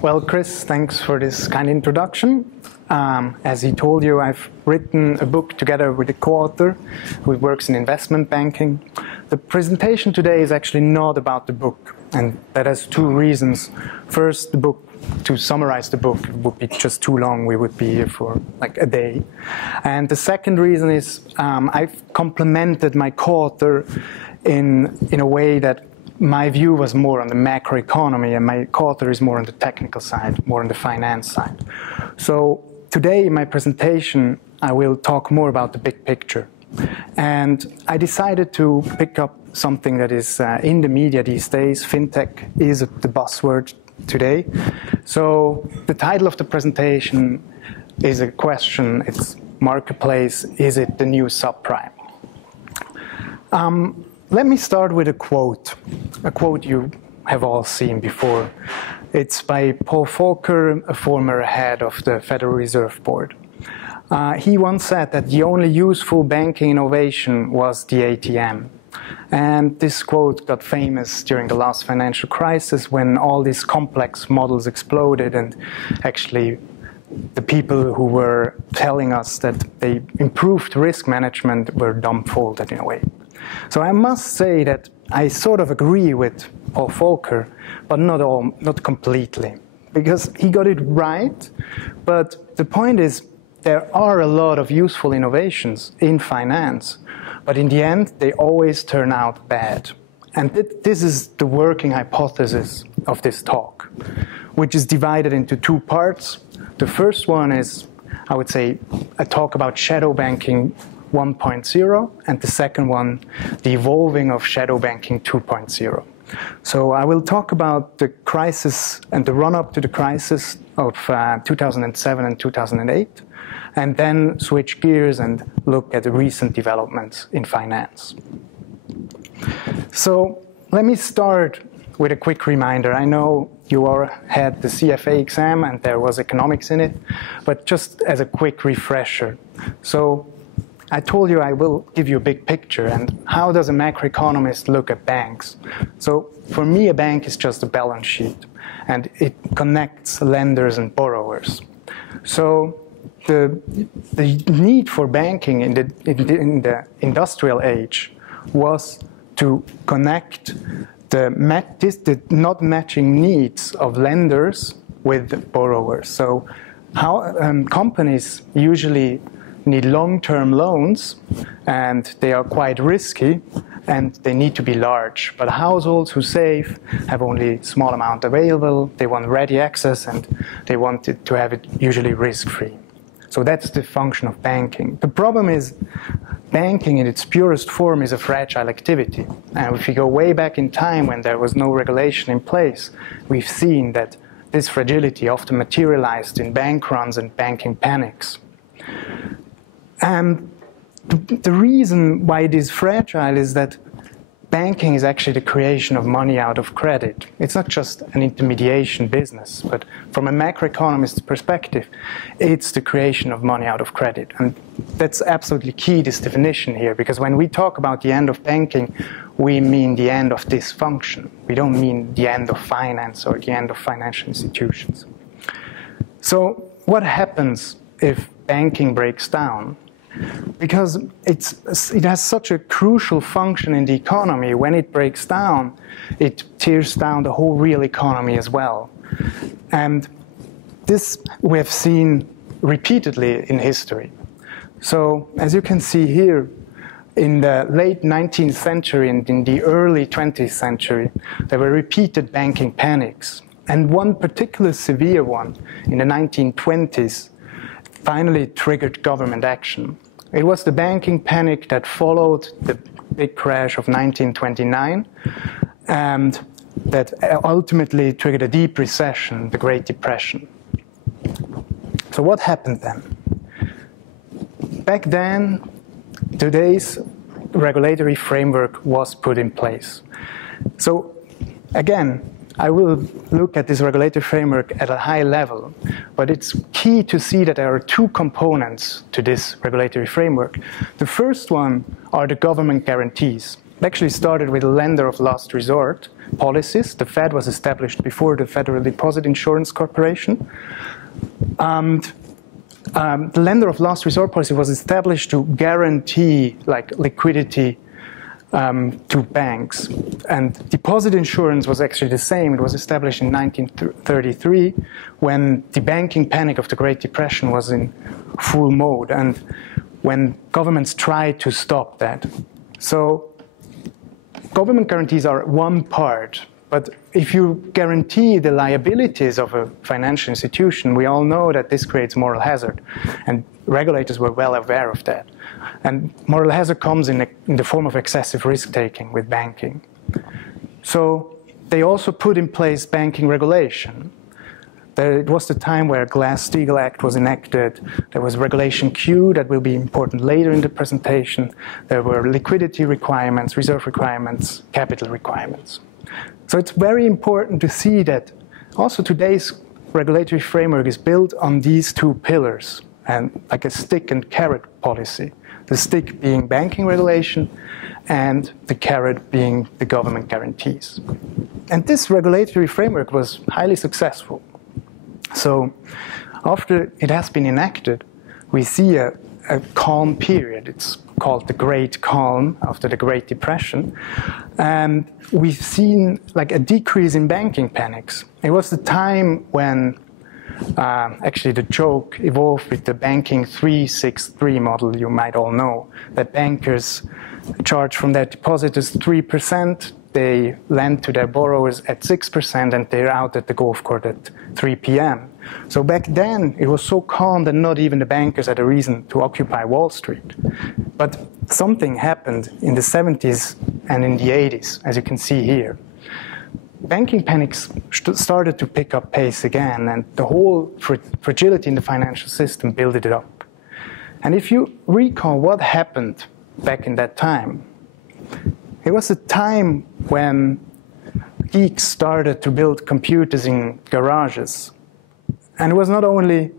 Well, Chris, thanks for this kind introduction. As he told you, I've written a book together with a co-author who works in investment banking. The presentation today is actually not about the book, and that has two reasons. First, the book, to summarize the book, it would be just too long. We would be here for like a day. And the second reason is I've complemented my co-author in a way that my view was more on the macroeconomy, and my co-author is more on the technical side, more on the finance side. So today in my presentation, I will talk more about the big picture. And I decided to pick up something that is in the media these days. Fintech is the buzzword today. So the title of the presentation is a question. It's Marketplace, is it the new subprime? Let me start with a quote you have all seen before. It's by Paul Volcker, a former head of the Federal Reserve Board. He once said that the only useful banking innovation was the ATM. And this quote got famous during the last financial crisis when all these complex models exploded, and actually the people who were telling us that they improved risk management were dumbfounded in a way. So I must say that I sort of agree with Paul Volcker, but not completely, because he got it right. But the point is, there are a lot of useful innovations in finance, but in the end, they always turn out bad. And this is the working hypothesis of this talk, which is divided into two parts. The first one is, I would say, a talk about shadow banking 1.0, and the second one, the evolving of shadow banking 2.0. So I will talk about the crisis and the run-up to the crisis of 2007 and 2008, and then switch gears and look at the recent developments in finance. So let me start with a quick reminder. I know you all had the CFA exam and there was economics in it, but just as a quick refresher. So I told you I will give you a big picture, and how does a macroeconomist look at banks? So for me, a bank is just a balance sheet, and it connects lenders and borrowers. So the need for banking in the industrial age was to connect the not matching needs of lenders with borrowers. So how companies usually need long-term loans, and they are quite risky, and they need to be large. But households who save have only small amount available, they want ready access, and they want it to have it usually risk-free. So that's the function of banking. The problem is, banking in its purest form is a fragile activity. And if you go way back in time when there was no regulation in place, we've seen that this fragility often materialized in bank runs and banking panics. And the reason why it is fragile is that banking is actually the creation of money out of credit. It's not just an intermediation business, but from a macroeconomist's perspective, it's the creation of money out of credit. And that's absolutely key, this definition here, because when we talk about the end of banking, we mean the end of this function. We don't mean the end of finance or the end of financial institutions. So what happens if banking breaks down? Because it has such a crucial function in the economy. When it breaks down, it tears down the whole real economy as well. And this we have seen repeatedly in history. So as you can see here, in the late 19th century and in the early 20th century, there were repeated banking panics. And one particular severe one in the 1920s finally triggered government action. It was the banking panic that followed the big crash of 1929, and that ultimately triggered a deep recession, the Great Depression. So what happened then? Back then, today's regulatory framework was put in place. So again, I will look at this regulatory framework at a high level, but it's key to see that there are two components to this regulatory framework. The first one are the government guarantees. It actually started with a lender of last resort, policies. The Fed was established before the Federal Deposit Insurance Corporation. And the lender of last resort policy was established to guarantee like liquidity to banks. And deposit insurance was actually the same. It was established in 1933 when the banking panic of the Great Depression was in full mode and when governments tried to stop that. So government guarantees are one part, but if you guarantee the liabilities of a financial institution, we all know that this creates moral hazard, and regulators were well aware of that. And moral hazard comes in the form of excessive risk-taking with banking. So they also put in place banking regulation. It was the time where Glass-Steagall Act was enacted. There was Regulation Q that will be important later in the presentation. There were liquidity requirements, reserve requirements, capital requirements. So it's very important to see that also today's regulatory framework is built on these two pillars, and like a stick and carrot policy. The stick being banking regulation and the carrot being the government guarantees. And this regulatory framework was highly successful. So after it has been enacted, we see a calm period. It's called the Great Calm after the Great Depression. And we've seen like a decrease in banking panics. It was the time when actually the joke evolved with the banking 363 model, you might all know, that bankers charge from their depositors 3%, they lend to their borrowers at 6%, and they're out at the golf court at 3 p.m. So back then, it was so calm that not even the bankers had a reason to occupy Wall Street. But something happened in the 70s and in the 80s, as you can see here. Banking panics started to pick up pace again, and the whole fragility in the financial system built it up. And if you recall what happened back in that time, it was a time when geeks started to build computers in garages. And it was not only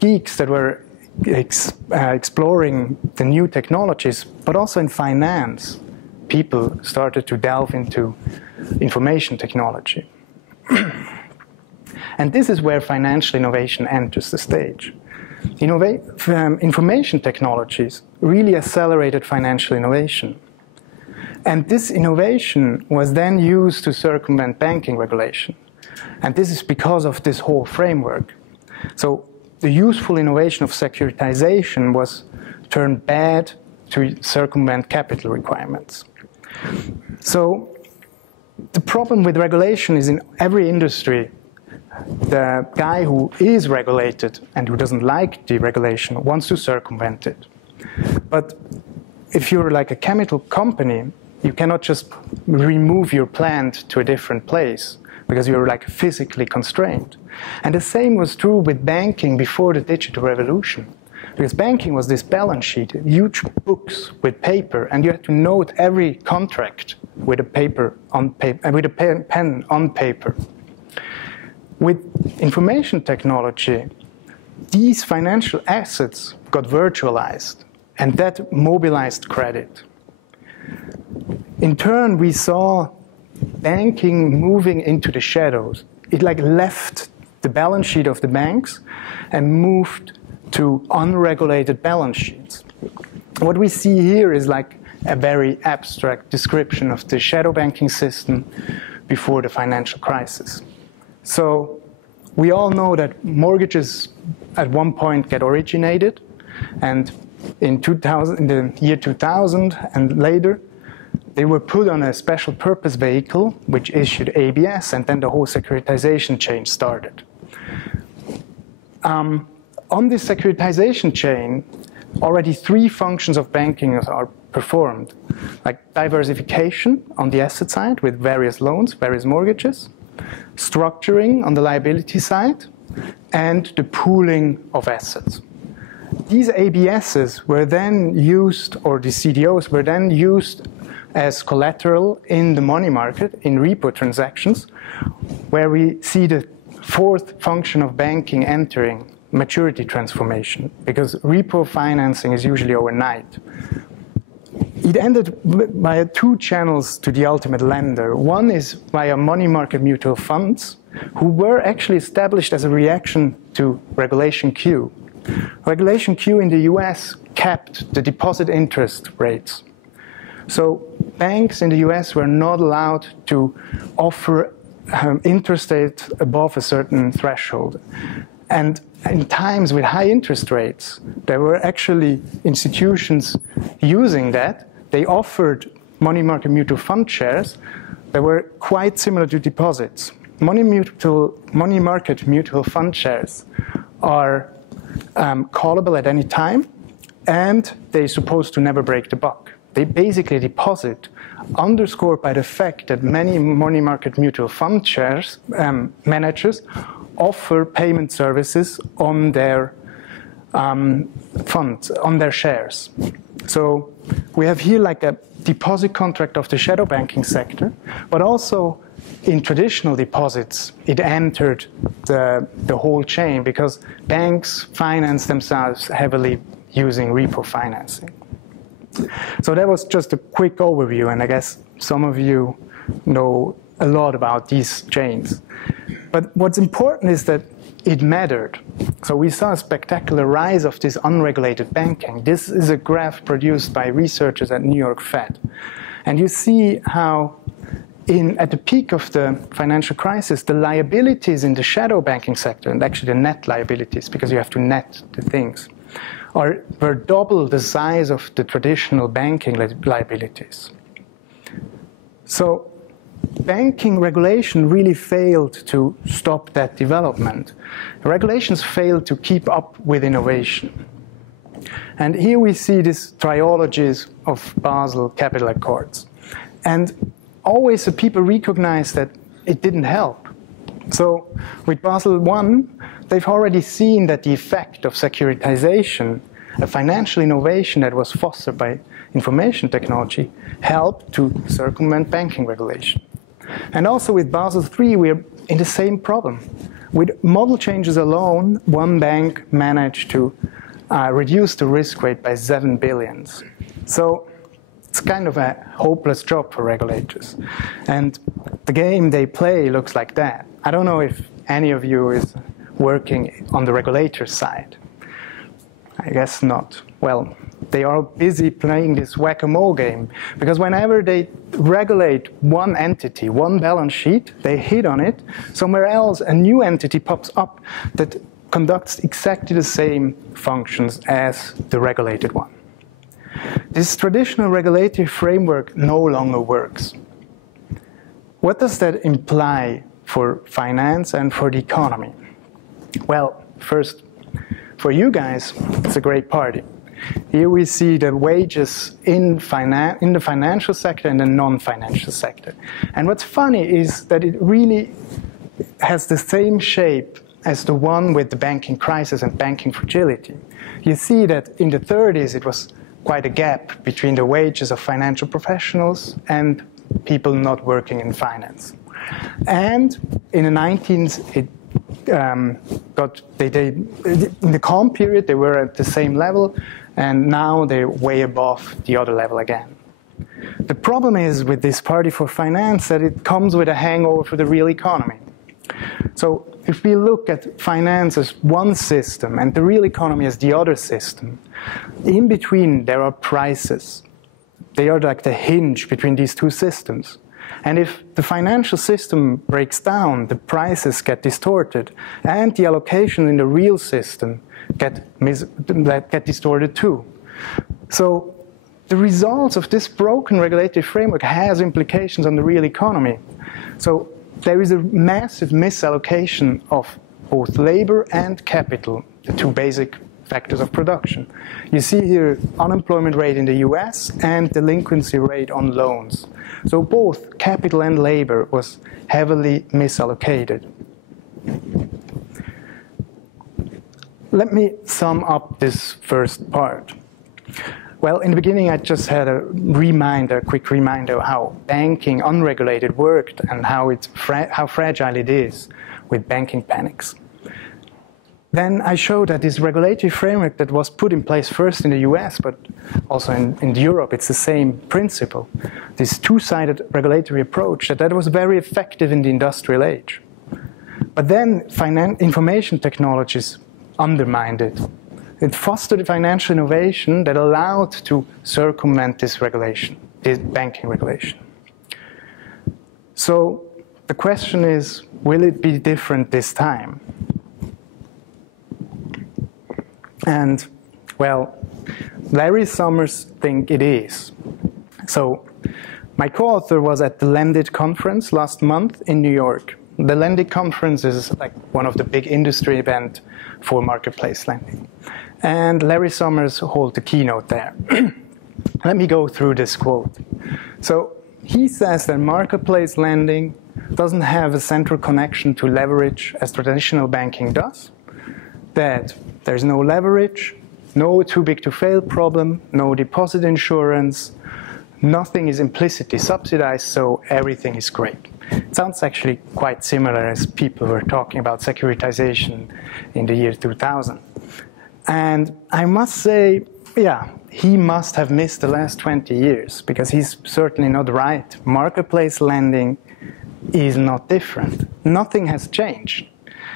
geeks that were exploring the new technologies, but also in finance. People started to delve into information technology. And this is where financial innovation enters the stage. Information technologies really accelerated financial innovation. And this innovation was then used to circumvent banking regulation. And this is because of this whole framework. So the useful innovation of securitization was turned bad to circumvent capital requirements. So the problem with regulation is in every industry, the guy who is regulated and who doesn't like the regulation wants to circumvent it. But if you're like a chemical company, you cannot just remove your plant to a different place because you're like physically constrained. And the same was true with banking before the digital revolution. Because banking was this balance sheet, huge books with paper, and you had to note every contract with a pen on paper. With information technology, these financial assets got virtualized, and that mobilized credit. In turn, we saw banking moving into the shadows. It like left the balance sheet of the banks and moved to unregulated balance sheets. What we see here is like a very abstract description of the shadow banking system before the financial crisis. So we all know that mortgages at one point get originated, and in the year 2000 and later, they were put on a special purpose vehicle which issued ABS, and then the whole securitization chain started. On this securitization chain, already three functions of banking are performed, like diversification on the asset side with various loans, various mortgages, structuring on the liability side, and the pooling of assets. These ABSs were then used, or the CDOs were then used as collateral in the money market, in repo transactions, where we see the fourth function of banking entering, maturity transformation, because repo financing is usually overnight. it ended via two channels to the ultimate lender. One is via money market mutual funds, who were actually established as a reaction to Regulation Q. Regulation Q in the US capped the deposit interest rates. So banks in the US were not allowed to offer interest rates above a certain threshold. And in times with high interest rates, there were actually institutions using that. They offered money market mutual fund shares that were quite similar to deposits. Money market mutual fund shares are callable at any time, and they're supposed to never break the buck. They basically deposit, underscored by the fact that many money market mutual fund shares managers offer payment services on their funds, on their shares. So we have here like a deposit contract of the shadow banking sector, but also in traditional deposits, it entered the whole chain because banks finance themselves heavily using repo financing. So that was just a quick overview, and I guess some of you know a lot about these chains. But what's important is that it mattered. So we saw a spectacular rise of this unregulated banking. This is a graph produced by researchers at New York Fed. And you see how at the peak of the financial crisis, the liabilities in the shadow banking sector, and actually the net liabilities, because you have to net the things, were double the size of the traditional banking liabilities. So banking regulation really failed to stop that development. Regulations failed to keep up with innovation. And here we see these trilogies of Basel Capital Accords. And always the people recognize that it didn't help. So with Basel I, they've already seen that the effect of securitization, a financial innovation that was fostered by information technology, helped to circumvent banking regulation. And also with Basel III, we're in the same problem. With model changes alone, one bank managed to reduce the risk weight by 7 billion. So it's kind of a hopeless job for regulators. And the game they play looks like that. I don't know if any of you is working on the regulator side. I guess not. Well, they are busy playing this whack-a-mole game, because whenever they regulate one entity, one balance sheet, they hit on it, somewhere else a new entity pops up that conducts exactly the same functions as the regulated one. This traditional regulatory framework no longer works. What does that imply for finance and for the economy? Well, first, for you guys, it's a great party. Here we see the wages in the financial sector and the non-financial sector. And what's funny is that it really has the same shape as the one with the banking crisis and banking fragility. You see that in the 30s it was quite a gap between the wages of financial professionals and people not working in finance. And in the 19s, in the calm period, they were at the same level, and now they're way above the other level again. The problem is with this party for finance that it comes with a hangover for the real economy. So if we look at finance as one system and the real economy as the other system, in between there are prices. They are like the hinge between these two systems. And if the financial system breaks down, the prices get distorted, and the allocation in the real system get distorted too. So the results of this broken regulatory framework has implications on the real economy. So there is a massive misallocation of both labor and capital, the two basic factors of production. You see here unemployment rate in the US and delinquency rate on loans. So both capital and labor was heavily misallocated. Let me sum up this first part. Well, in the beginning I just had a quick reminder of how banking unregulated worked and how fragile it is with banking panics. then I showed that this regulatory framework that was put in place first in the US, but also in Europe, it's the same principle. This two-sided regulatory approach, that was very effective in the industrial age. But then information technologies undermined it. It fostered financial innovation that allowed to circumvent this regulation, this banking regulation. So the question is, will it be different this time? And, well, Larry Summers think it is. So, my co-author was at the Lendit conference last month in New York. The Lendit conference is like one of the big industry events for marketplace lending. And Larry Summers held the keynote there. Let me go through this quote. So, he says that marketplace lending doesn't have a central connection to leverage as traditional banking does, that there's no leverage, no too big to fail problem, no deposit insurance, nothing is implicitly subsidized, so everything is great. It sounds actually quite similar as people were talking about securitization in the year 2000. And I must say, yeah, he must have missed the last 20 years, because he's certainly not right. Marketplace lending is not different. Nothing has changed.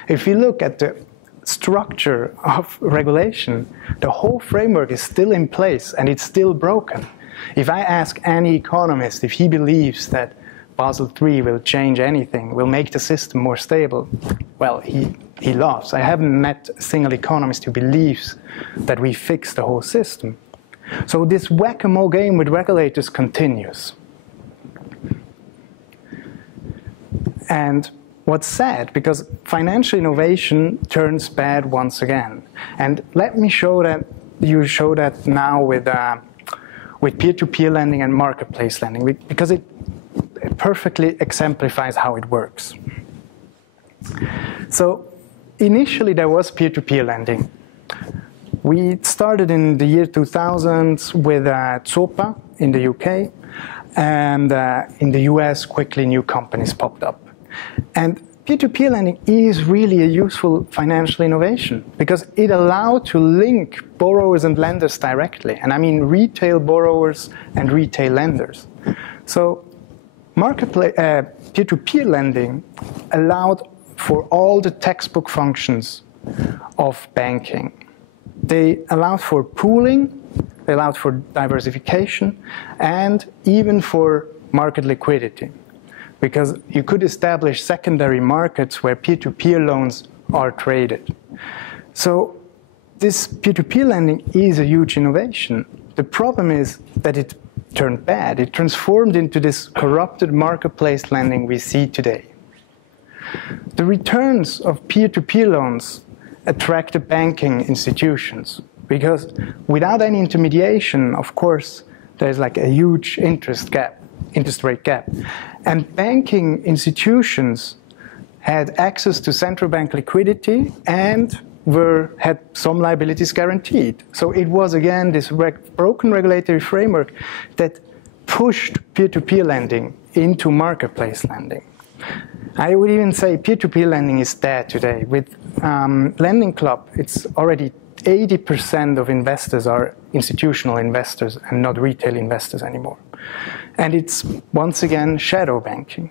If you look at the structure of regulation, the whole framework is still in place and it's still broken. If I ask any economist if he believes that Basel III will change anything, will make the system more stable, well, he laughs. I haven't met a single economist who believes that we fix the whole system. So this whack-a-mole game with regulators continues. And what's sad, because financial innovation turns bad once again. And let me show that now with peer-to-peer lending and marketplace lending, because it perfectly exemplifies how it works. So initially there was peer-to-peer lending. We started in the year 2000 with Zopa in the UK, and in the US quickly new companies popped up. And peer-to-peer lending is really a useful financial innovation because it allowed to link borrowers and lenders directly. And I mean retail borrowers and retail lenders. So peer-to-peer lending allowed for all the textbook functions of banking. They allowed for pooling, they allowed for diversification, and even for market liquidity. Because you could establish secondary markets where peer-to-peer loans are traded. So this peer-to-peer lending is a huge innovation. The problem is that it turned bad. It transformed into this corrupted marketplace lending we see today. The returns of peer-to-peer loans attract the banking institutions because without any intermediation, of course, there's like a huge interest rate gap. And banking institutions had access to central bank liquidity and had some liabilities guaranteed. So it was, again, this broken regulatory framework that pushed peer-to-peer lending into marketplace lending. I would even say peer-to-peer lending is dead today. With Lending Club, it's already 80% of investors are institutional investors and not retail investors anymore. And it's, once again, shadow banking.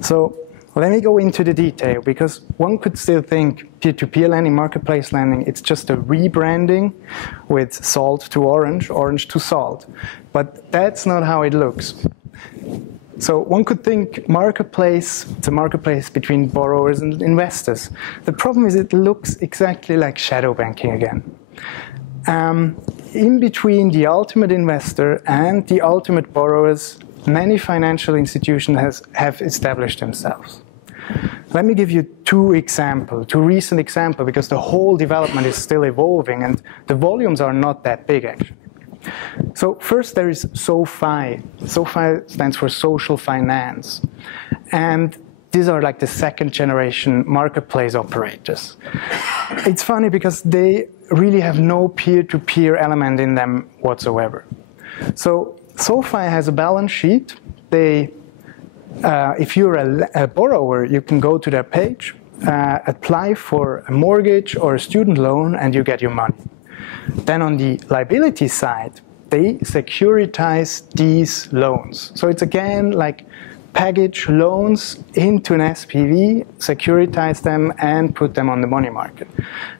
So let me go into the detail, because one could still think peer-to-peer lending, marketplace lending, it's just a rebranding with salt to orange, orange to salt. But that's not how it looks. So one could think marketplace, it's a marketplace between borrowers and investors. The problem is it looks exactly like shadow banking again. In between the ultimate investor and the ultimate borrowers, many financial institutions have established themselves. Let me give you two recent examples, because the whole development is still evolving and the volumes are not that big actually. So first there is SoFi. SoFi stands for social finance. And these are like the second generation marketplace operators. It's funny because they really have no peer-to-peer element in them whatsoever. So SoFi has a balance sheet. If you're a borrower, you can go to their page apply for a mortgage or a student loan and you get your money. Then on the liability side, they securitize these loans. So it's again like package loans into an SPV, securitize them, and put them on the money market.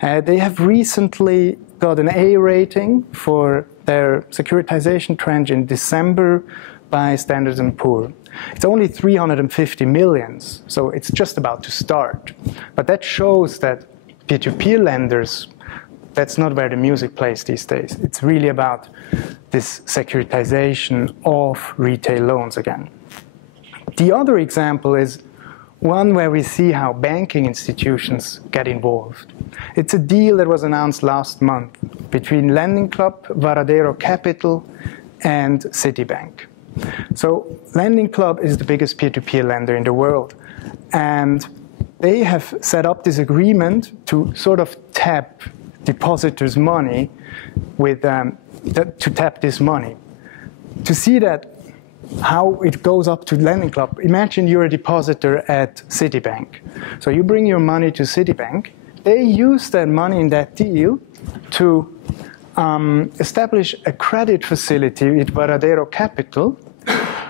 They have recently got an A rating for their securitization tranche in December by Standard & Poor's. It's only 350 million, so it's just about to start. But that shows that peer-to-peer lenders, that's not where the music plays these days. It's really about this securitization of retail loans again. The other example is one where we see how banking institutions get involved. It's a deal that was announced last month between Lending Club, Varadero Capital, and Citibank. So Lending Club is the biggest peer-to-peer lender in the world, and they have set up this agreement to sort of tap depositors' money with to tap this money. To see that how it goes up to Lending Club, imagine you're a depositor at Citibank. So you bring your money to Citibank. They use that money in that deal to establish a credit facility with Varadero Capital,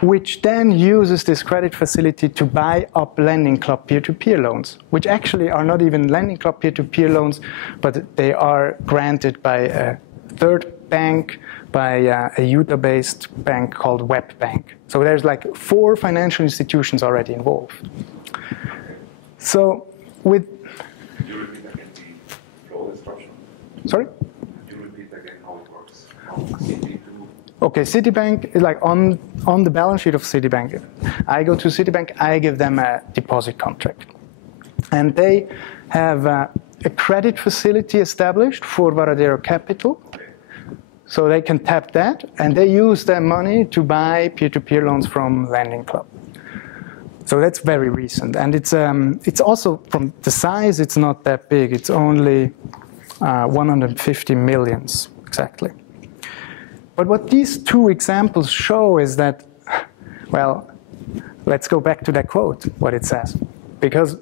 which then uses this credit facility to buy up Lending Club peer-to-peer loans, which actually are not even Lending Club peer-to-peer loans, but they are granted by a third bank, by a Utah-based bank called WebBank. So there's like 4 financial institutions already involved. So with... Could you repeat again the flow instruction? Sorry? Could you repeat again how it works? Citi to... Okay, Citibank is like on the balance sheet of Citibank. I go to Citibank, I give them a deposit contract. And they have a credit facility established for Varadero Capital. So they can tap that, and they use their money to buy peer-to-peer loans from Lending Club. So that's very recent. And it's also, from the size, it's not that big. It's only 150 million, exactly. But what these 2 examples show is that, well, let's go back to that quote, what it says. Because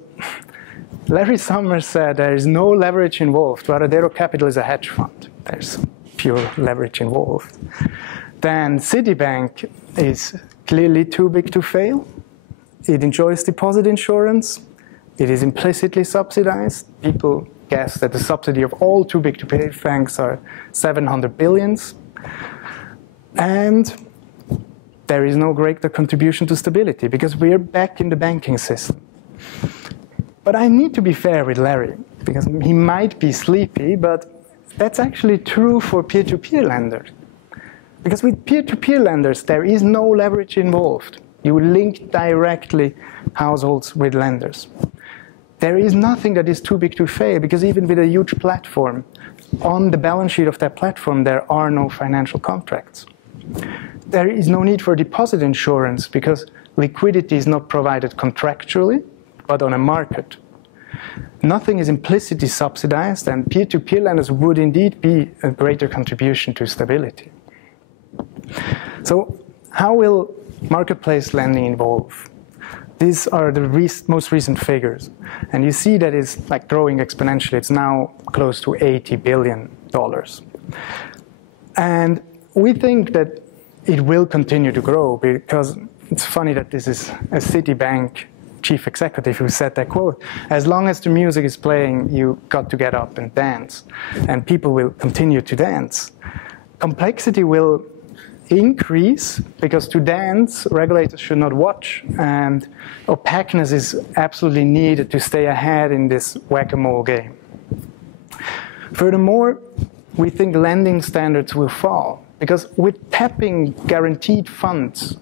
Larry Summers said there is no leverage involved. Varadero Capital is a hedge fund. There's pure leverage involved. Then Citibank is clearly too big to fail. It enjoys deposit insurance. It is implicitly subsidized. People guess that the subsidy of all too big to fail banks are 700 billions. And there is no greater contribution to stability because we're back in the banking system. But I need to be fair with Larry because he might be sleepy, but that's actually true for peer-to-peer lenders. Because with peer-to-peer lenders, there is no leverage involved. You link directly households with lenders. There is nothing that is too big to fail, because even with a huge platform, on the balance sheet of that platform, there are no financial contracts. There is no need for deposit insurance, because liquidity is not provided contractually, but on a market. Nothing is implicitly subsidized, and peer-to-peer lenders would indeed be a greater contribution to stability. So how will marketplace lending evolve? These are the most recent figures, and you see that it's like growing exponentially. It's now close to $80 billion. And we think that it will continue to grow, because it's funny that this is a Citibank chief executive who said that quote. As long as the music is playing, you got to get up and dance, and people will continue to dance. Complexity will increase, because to dance, regulators should not watch, and opaqueness is absolutely needed to stay ahead in this whack-a-mole game. Furthermore, we think lending standards will fall, because with tapping guaranteed funds,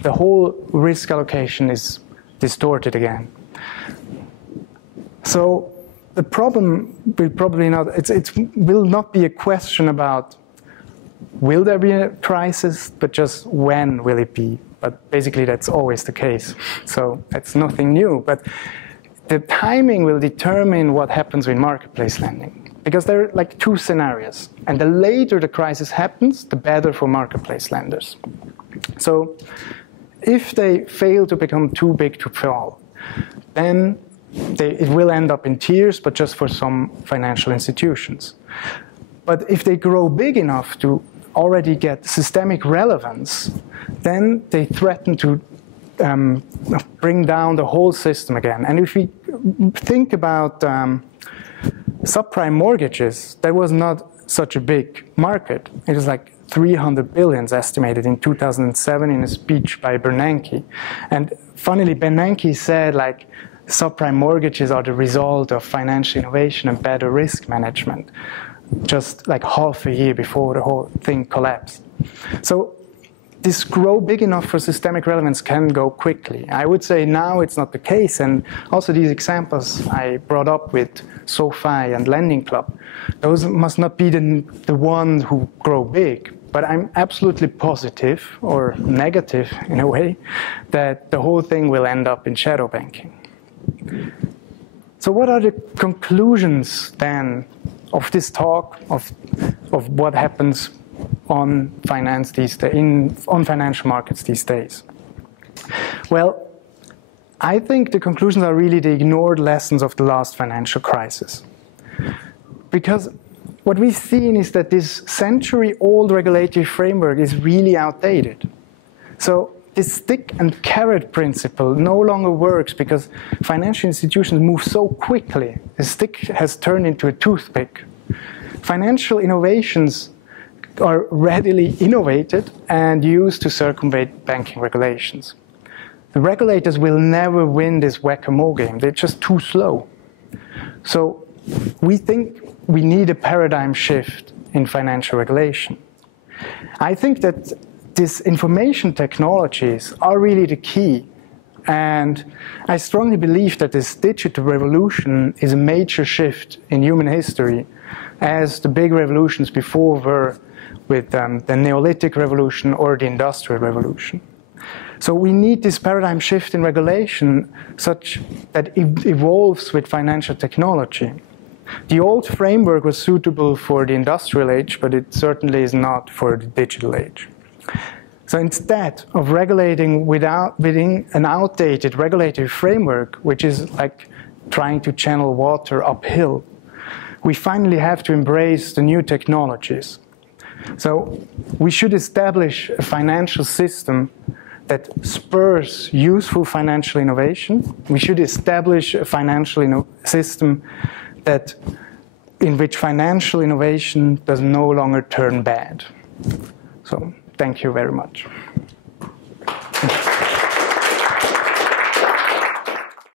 the whole risk allocation is distorted again. So the problem will probably not, it will not be a question about will there be a crisis, but just when will it be? But basically that's always the case. So that's nothing new. But the timing will determine what happens with marketplace lending. Because there are like 2 scenarios. And the later the crisis happens, the better for marketplace lenders. So if they fail to become too big to fall, then it will end up in tears, but just for some financial institutions. But if they grow big enough to already get systemic relevance, then they threaten to bring down the whole system again. And if we think about subprime mortgages, that was not such a big market. It was like 300 billion estimated in 2007 in a speech by Bernanke. And funnily, Bernanke said, like, subprime mortgages are the result of financial innovation and better risk management, just like half a year before the whole thing collapsed. So this grow big enough for systemic relevance can go quickly. I would say now it's not the case, and also these examples I brought up with SoFi and Lending Club, those must not be the ones who grow big. But I'm absolutely positive, or negative in a way, that the whole thing will end up in shadow banking. So what are the conclusions then of this talk, of what happens on finance these days, on financial markets these days? Well, I think the conclusions are really the ignored lessons of the last financial crisis. Because what we've seen is that this century-old regulatory framework is really outdated. So this stick and carrot principle no longer works because financial institutions move so quickly. The stick has turned into a toothpick. Financial innovations are readily innovated and used to circumvent banking regulations. The regulators will never win this whack-a-mole game. They're just too slow. So we think we need a paradigm shift in financial regulation. I think that these information technologies are really the key. And I strongly believe that this digital revolution is a major shift in human history, as the big revolutions before were with the Neolithic revolution or the Industrial Revolution. So we need this paradigm shift in regulation such that it evolves with financial technology. The old framework was suitable for the industrial age, but it certainly is not for the digital age. So instead of regulating within an outdated regulatory framework, which is like trying to channel water uphill, we finally have to embrace the new technologies. So we should establish a financial system that spurs useful financial innovation. We should establish a financial system in which financial innovation does no longer turn bad. So thank you very much.